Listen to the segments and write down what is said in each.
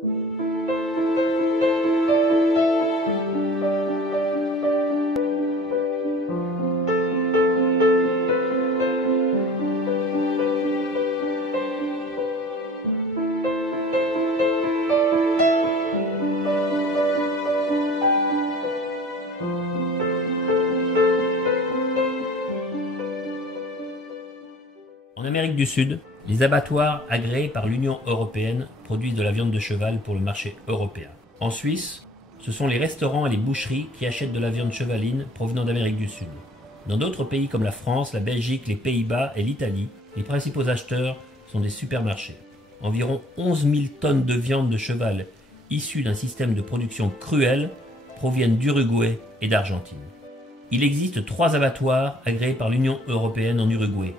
En Amérique du Sud, les abattoirs agréés par l'Union européenne produisent de la viande de cheval pour le marché européen. En Suisse, ce sont les restaurants et les boucheries qui achètent de la viande chevaline provenant d'Amérique du Sud. Dans d'autres pays comme la France, la Belgique, les Pays-Bas et l'Italie, les principaux acheteurs sont des supermarchés. Environ 11 000 tonnes de viande de cheval issues d'un système de production cruel proviennent d'Uruguay et d'Argentine. Il existe 3 abattoirs agréés par l'Union européenne en Uruguay.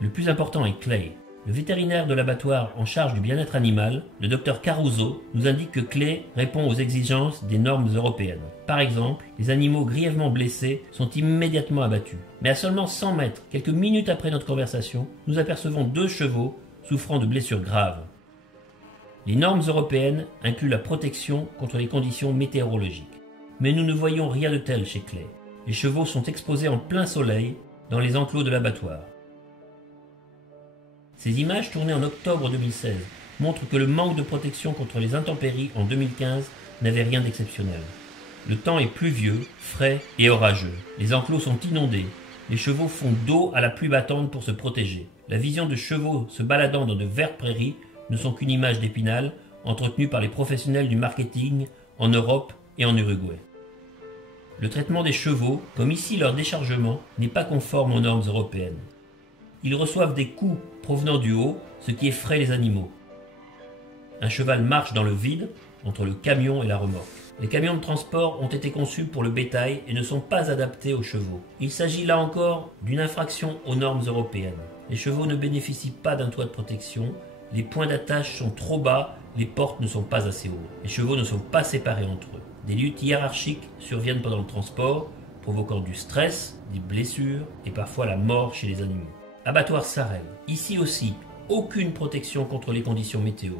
Le plus important est Clay. Le vétérinaire de l'abattoir en charge du bien-être animal, le Dr Caruso, nous indique que Clay répond aux exigences des normes européennes. Par exemple, les animaux grièvement blessés sont immédiatement abattus. Mais à seulement 100 mètres, quelques minutes après notre conversation, nous apercevons 2 chevaux souffrant de blessures graves. Les normes européennes incluent la protection contre les conditions météorologiques. Mais nous ne voyons rien de tel chez Clay. Les chevaux sont exposés en plein soleil dans les enclos de l'abattoir. Ces images tournées en octobre 2016 montrent que le manque de protection contre les intempéries en 2015 n'avait rien d'exceptionnel. Le temps est pluvieux, frais et orageux. Les enclos sont inondés. Les chevaux font dos à la pluie battante pour se protéger. La vision de chevaux se baladant dans de vertes prairies ne sont qu'une image d'Épinal entretenue par les professionnels du marketing en Europe et en Uruguay. Le traitement des chevaux, comme ici leur déchargement, n'est pas conforme aux normes européennes. Ils reçoivent des coups provenant du haut, ce qui effraie les animaux. Un cheval marche dans le vide, entre le camion et la remorque. Les camions de transport ont été conçus pour le bétail et ne sont pas adaptés aux chevaux. Il s'agit là encore d'une infraction aux normes européennes. Les chevaux ne bénéficient pas d'un toit de protection, les points d'attache sont trop bas, les portes ne sont pas assez hautes. Les chevaux ne sont pas séparés entre eux. Des luttes hiérarchiques surviennent pendant le transport, provoquant du stress, des blessures et parfois la mort chez les animaux. Abattoir Sarel. Ici aussi, aucune protection contre les conditions météo.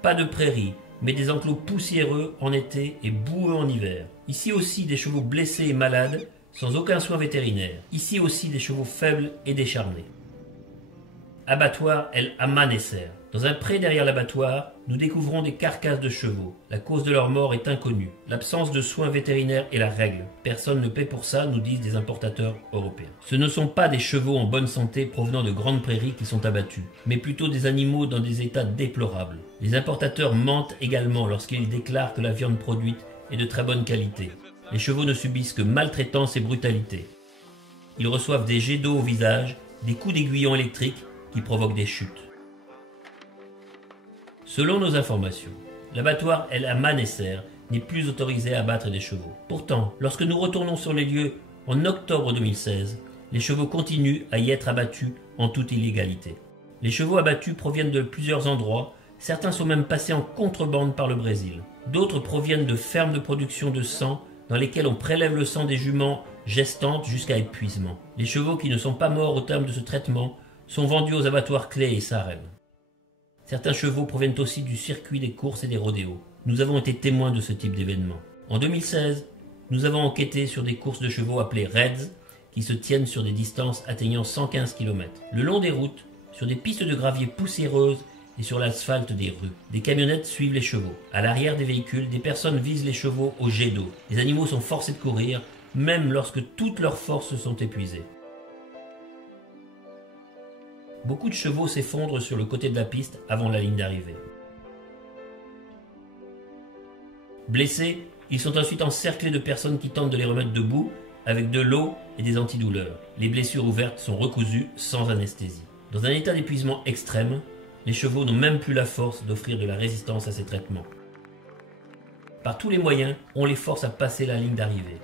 Pas de prairies, mais des enclos poussiéreux en été et boueux en hiver. Ici aussi des chevaux blessés et malades, sans aucun soin vétérinaire. Ici aussi des chevaux faibles et décharnés. Abattoir El Amanecer. Dans un pré derrière l'abattoir, nous découvrons des carcasses de chevaux. La cause de leur mort est inconnue. L'absence de soins vétérinaires est la règle. Personne ne paie pour ça, nous disent des importateurs européens. Ce ne sont pas des chevaux en bonne santé provenant de grandes prairies qui sont abattus, mais plutôt des animaux dans des états déplorables. Les importateurs mentent également lorsqu'ils déclarent que la viande produite est de très bonne qualité. Les chevaux ne subissent que maltraitance et brutalité. Ils reçoivent des jets d'eau au visage, des coups d'aiguillon électriques qui provoquent des chutes. Selon nos informations, l'abattoir El Amanecer n'est plus autorisé à abattre des chevaux. Pourtant, lorsque nous retournons sur les lieux en octobre 2016, les chevaux continuent à y être abattus en toute illégalité. Les chevaux abattus proviennent de plusieurs endroits, certains sont même passés en contrebande par le Brésil. D'autres proviennent de fermes de production de sang dans lesquelles on prélève le sang des juments gestantes jusqu'à épuisement. Les chevaux qui ne sont pas morts au terme de ce traitement sont vendus aux abattoirs Clay et Sarel. Certains chevaux proviennent aussi du circuit des courses et des rodéos. Nous avons été témoins de ce type d'événement. En 2016, nous avons enquêté sur des courses de chevaux appelées Reds qui se tiennent sur des distances atteignant 115 km. Le long des routes, sur des pistes de gravier poussiéreuses et sur l'asphalte des rues. Des camionnettes suivent les chevaux. À l'arrière des véhicules, des personnes visent les chevaux au jet d'eau. Les animaux sont forcés de courir, même lorsque toutes leurs forces sont épuisées. Beaucoup de chevaux s'effondrent sur le côté de la piste avant la ligne d'arrivée. Blessés, ils sont ensuite encerclés de personnes qui tentent de les remettre debout avec de l'eau et des antidouleurs. Les blessures ouvertes sont recousues sans anesthésie. Dans un état d'épuisement extrême, les chevaux n'ont même plus la force d'offrir de la résistance à ces traitements. Par tous les moyens, on les force à passer la ligne d'arrivée.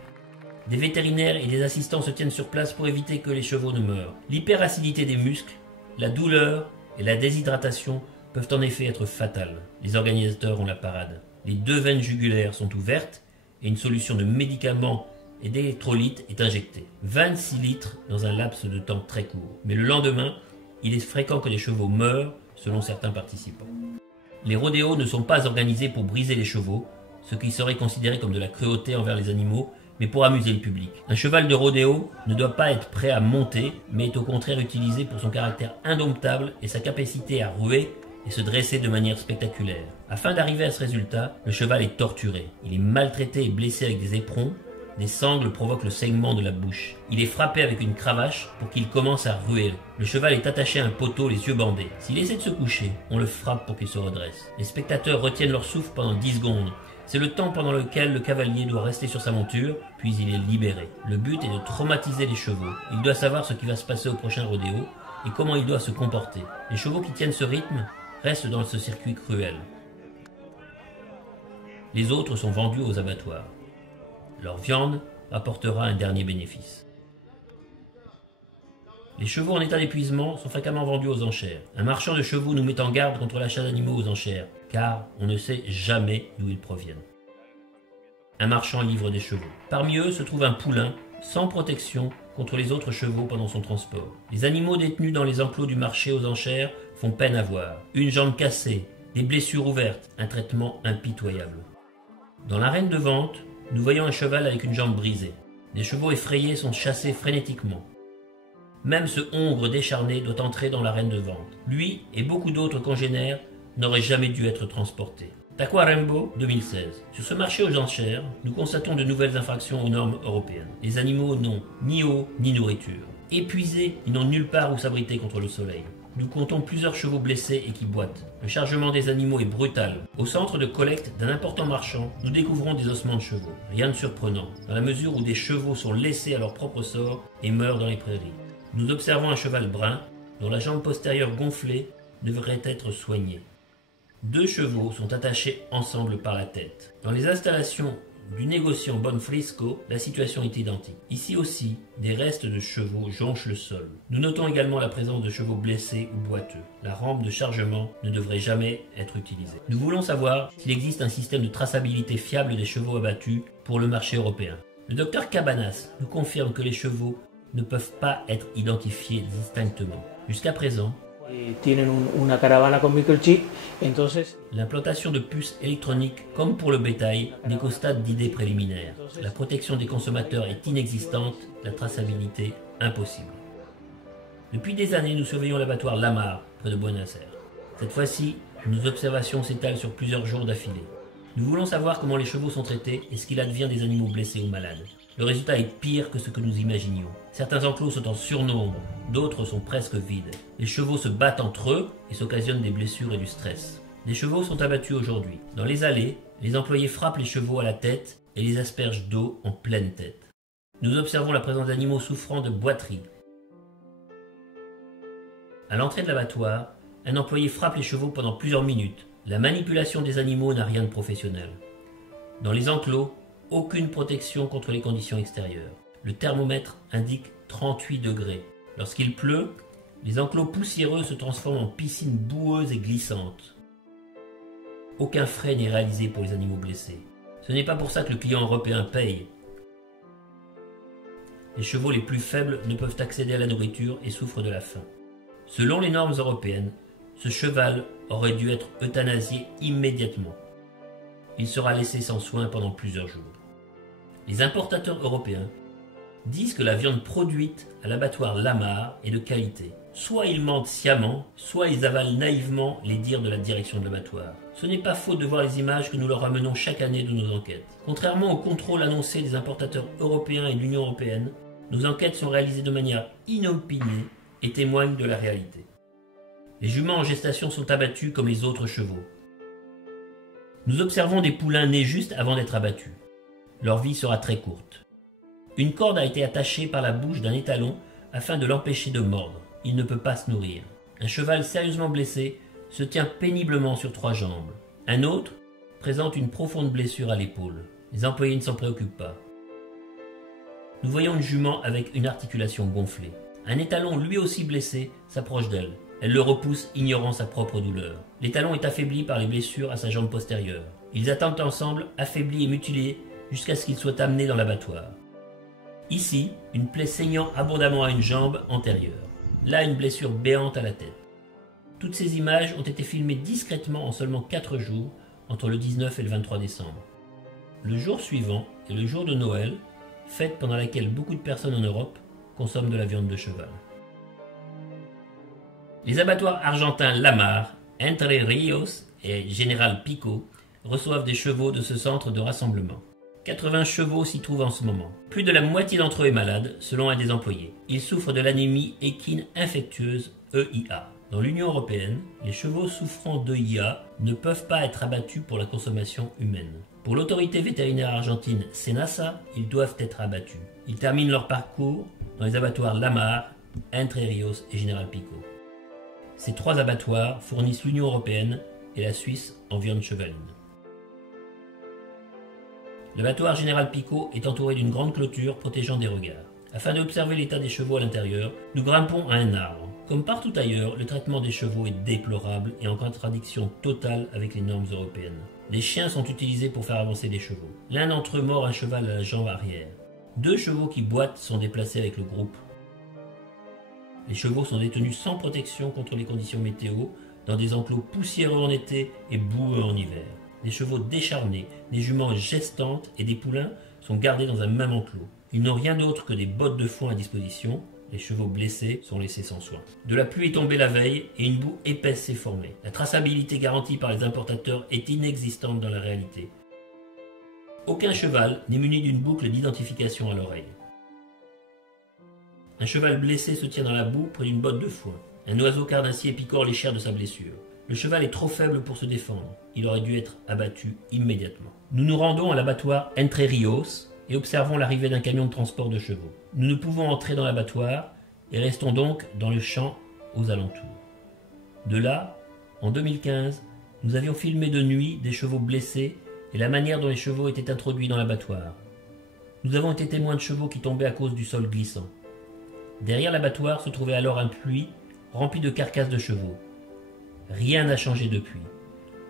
Des vétérinaires et des assistants se tiennent sur place pour éviter que les chevaux ne meurent. L'hyperacidité des muscles, la douleur et la déshydratation peuvent en effet être fatales. Les organisateurs ont la parade. Les 2 veines jugulaires sont ouvertes et une solution de médicaments et d'électrolytes est injectée. 26 litres dans un laps de temps très court. Mais le lendemain, il est fréquent que les chevaux meurent selon certains participants. Les rodéos ne sont pas organisés pour briser les chevaux, ce qui serait considéré comme de la cruauté envers les animaux, mais pour amuser le public. Un cheval de rodéo ne doit pas être prêt à monter, mais est au contraire utilisé pour son caractère indomptable et sa capacité à ruer et se dresser de manière spectaculaire. Afin d'arriver à ce résultat, le cheval est torturé. Il est maltraité et blessé avec des éperons. Des sangles provoquent le saignement de la bouche. Il est frappé avec une cravache pour qu'il commence à ruer. Le cheval est attaché à un poteau, les yeux bandés. S'il essaie de se coucher, on le frappe pour qu'il se redresse. Les spectateurs retiennent leur souffle pendant 10 secondes. C'est le temps pendant lequel le cavalier doit rester sur sa monture, puis il est libéré. Le but est de traumatiser les chevaux. Il doit savoir ce qui va se passer au prochain rodéo et comment il doit se comporter. Les chevaux qui tiennent ce rythme restent dans ce circuit cruel. Les autres sont vendus aux abattoirs. Leur viande apportera un dernier bénéfice. Les chevaux en état d'épuisement sont fréquemment vendus aux enchères. Un marchand de chevaux nous met en garde contre l'achat d'animaux aux enchères, car on ne sait jamais d'où ils proviennent. Un marchand livre des chevaux. Parmi eux se trouve un poulain sans protection contre les autres chevaux pendant son transport. Les animaux détenus dans les enclos du marché aux enchères font peine à voir. Une jambe cassée, des blessures ouvertes, un traitement impitoyable. Dans l'arène de vente, nous voyons un cheval avec une jambe brisée. Des chevaux effrayés sont chassés frénétiquement. Même ce hongre décharné doit entrer dans l'arène de vente. Lui et beaucoup d'autres congénères n'auraient jamais dû être transportés. Tacuarembó 2016. Sur ce marché aux enchères, nous constatons de nouvelles infractions aux normes européennes. Les animaux n'ont ni eau ni nourriture. Épuisés, ils n'ont nulle part où s'abriter contre le soleil. Nous comptons plusieurs chevaux blessés et qui boitent. Le chargement des animaux est brutal. Au centre de collecte d'un important marchand, nous découvrons des ossements de chevaux. Rien de surprenant, dans la mesure où des chevaux sont laissés à leur propre sort et meurent dans les prairies. Nous observons un cheval brun, dont la jambe postérieure gonflée devrait être soignée. 2 chevaux sont attachés ensemble par la tête. Dans les installations du négociant Bonfrisco, la situation est identique. Ici aussi, des restes de chevaux jonchent le sol. Nous notons également la présence de chevaux blessés ou boiteux. La rampe de chargement ne devrait jamais être utilisée. Nous voulons savoir s'il existe un système de traçabilité fiable des chevaux abattus pour le marché européen. Le docteur Cabanas nous confirme que les chevaux ne peuvent pas être identifiés distinctement. Jusqu'à présent, l'implantation de puces électroniques, comme pour le bétail, n'est qu'au stade d'idées préliminaires. La protection des consommateurs est inexistante, la traçabilité impossible. Depuis des années, nous surveillons l'abattoir Lamar, près de Buenos Aires. Cette fois-ci, nos observations s'étalent sur plusieurs jours d'affilée. Nous voulons savoir comment les chevaux sont traités et ce qu'il advient des animaux blessés ou malades. Le résultat est pire que ce que nous imaginions. Certains enclos sont en surnombre, d'autres sont presque vides. Les chevaux se battent entre eux et s'occasionnent des blessures et du stress. Des chevaux sont abattus aujourd'hui. Dans les allées, les employés frappent les chevaux à la tête et les aspergent d'eau en pleine tête. Nous observons la présence d'animaux souffrant de boiterie. À l'entrée de l'abattoir, un employé frappe les chevaux pendant plusieurs minutes. La manipulation des animaux n'a rien de professionnel. Dans les enclos, aucune protection contre les conditions extérieures. Le thermomètre indique 38 degrés. Lorsqu'il pleut, les enclos poussiéreux se transforment en piscines boueuses et glissantes. Aucun frais n'est réalisé pour les animaux blessés. Ce n'est pas pour ça que le client européen paye. Les chevaux les plus faibles ne peuvent accéder à la nourriture et souffrent de la faim. Selon les normes européennes, ce cheval aurait dû être euthanasié immédiatement. Il sera laissé sans soin pendant plusieurs jours. Les importateurs européens disent que la viande produite à l'abattoir Lamar est de qualité. Soit ils mentent sciemment, soit ils avalent naïvement les dires de la direction de l'abattoir. Ce n'est pas faux de voir les images que nous leur ramenons chaque année de nos enquêtes. Contrairement au contrôle annoncé des importateurs européens et de l'Union européenne, nos enquêtes sont réalisées de manière inopinée et témoignent de la réalité. Les juments en gestation sont abattus comme les autres chevaux. Nous observons des poulains nés juste avant d'être abattus. Leur vie sera très courte. Une corde a été attachée par la bouche d'un étalon afin de l'empêcher de mordre. Il ne peut pas se nourrir. Un cheval sérieusement blessé se tient péniblement sur 3 jambes. Un autre présente une profonde blessure à l'épaule. Les employés ne s'en préoccupent pas. Nous voyons une jument avec une articulation gonflée. Un étalon lui aussi blessé s'approche d'elle. Elle le repousse, ignorant sa propre douleur. L'étalon est affaibli par les blessures à sa jambe postérieure. Ils attendent ensemble, affaiblis et mutilés, jusqu'à ce qu'ils soient amenés dans l'abattoir. Ici, une plaie saignant abondamment à une jambe antérieure. Là, une blessure béante à la tête. Toutes ces images ont été filmées discrètement en seulement 4 jours, entre le 19 et le 23 décembre. Le jour suivant est le jour de Noël, fête pendant laquelle beaucoup de personnes en Europe consomment de la viande de cheval. Les abattoirs argentins Lamar, Entre Ríos et General Pico reçoivent des chevaux de ce centre de rassemblement. 80 chevaux s'y trouvent en ce moment. Plus de la moitié d'entre eux est malade, selon un des employés. Ils souffrent de l'anémie équine infectieuse, EIA. Dans l'Union européenne, les chevaux souffrant d'EIA ne peuvent pas être abattus pour la consommation humaine. Pour l'autorité vétérinaire argentine Senasa, ils doivent être abattus. Ils terminent leur parcours dans les abattoirs Lamar, Entre Ríos et General Pico. Ces 3 abattoirs fournissent l'Union européenne et la Suisse en viande chevaline. L'abattoir General Pico est entouré d'une grande clôture protégeant des regards. Afin d'observer l'état des chevaux à l'intérieur, nous grimpons à un arbre. Comme partout ailleurs, le traitement des chevaux est déplorable et en contradiction totale avec les normes européennes. Les chiens sont utilisés pour faire avancer les chevaux. L'un d'entre eux mord un cheval à la jambe arrière. 2 chevaux qui boitent sont déplacés avec le groupe. Les chevaux sont détenus sans protection contre les conditions météo, dans des enclos poussiéreux en été et boueux en hiver. Des chevaux décharnés, des juments gestantes et des poulains sont gardés dans un même enclos. Ils n'ont rien d'autre que des bottes de foin à disposition. Les chevaux blessés sont laissés sans soin. De la pluie est tombée la veille et une boue épaisse s'est formée. La traçabilité garantie par les importateurs est inexistante dans la réalité. Aucun cheval n'est muni d'une boucle d'identification à l'oreille. Un cheval blessé se tient dans la boue près d'une botte de foin. Un oiseau carnassier picore les chairs de sa blessure. Le cheval est trop faible pour se défendre. Il aurait dû être abattu immédiatement. Nous nous rendons à l'abattoir Entre Ríos et observons l'arrivée d'un camion de transport de chevaux. Nous ne pouvons entrer dans l'abattoir et restons donc dans le champ aux alentours. De là, en 2015, nous avions filmé de nuit des chevaux blessés et la manière dont les chevaux étaient introduits dans l'abattoir. Nous avons été témoins de chevaux qui tombaient à cause du sol glissant. Derrière l'abattoir se trouvait alors un puits rempli de carcasses de chevaux. Rien n'a changé depuis.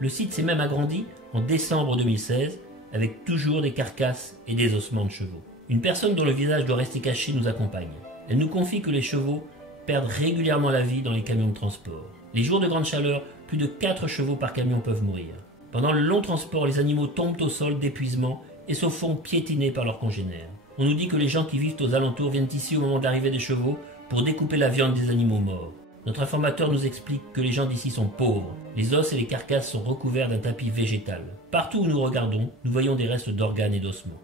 Le site s'est même agrandi en décembre 2016 avec toujours des carcasses et des ossements de chevaux. Une personne dont le visage doit rester caché nous accompagne. Elle nous confie que les chevaux perdent régulièrement la vie dans les camions de transport. Les jours de grande chaleur, plus de 4 chevaux par camion peuvent mourir. Pendant le long transport, les animaux tombent au sol d'épuisement et se font piétiner par leurs congénères. On nous dit que les gens qui vivent aux alentours viennent ici au moment de l'arrivée des chevaux pour découper la viande des animaux morts. Notre informateur nous explique que les gens d'ici sont pauvres. Les os et les carcasses sont recouverts d'un tapis végétal. Partout où nous regardons, nous voyons des restes d'organes et d'ossements.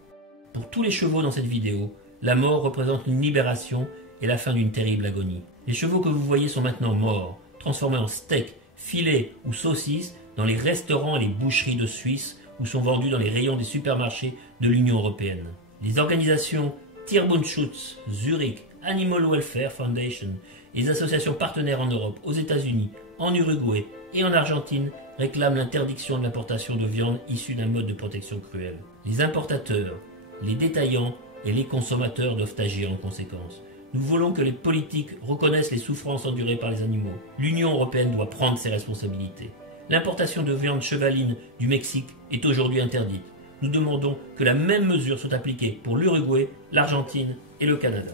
Pour tous les chevaux dans cette vidéo, la mort représente une libération et la fin d'une terrible agonie. Les chevaux que vous voyez sont maintenant morts, transformés en steaks, filets ou saucisses dans les restaurants et les boucheries de Suisse ou sont vendus dans les rayons des supermarchés de l'Union européenne. Les organisations Tierbundschutz, Zurich, Animal Welfare Foundation et les associations partenaires en Europe, aux États-Unis, en Uruguay et en Argentine réclament l'interdiction de l'importation de viande issue d'un mode de protection cruel. Les importateurs, les détaillants et les consommateurs doivent agir en conséquence. Nous voulons que les politiques reconnaissent les souffrances endurées par les animaux. L'Union européenne doit prendre ses responsabilités. L'importation de viande chevaline du Mexique est aujourd'hui interdite. Nous demandons que la même mesure soit appliquée pour l'Uruguay, l'Argentine et le Canada.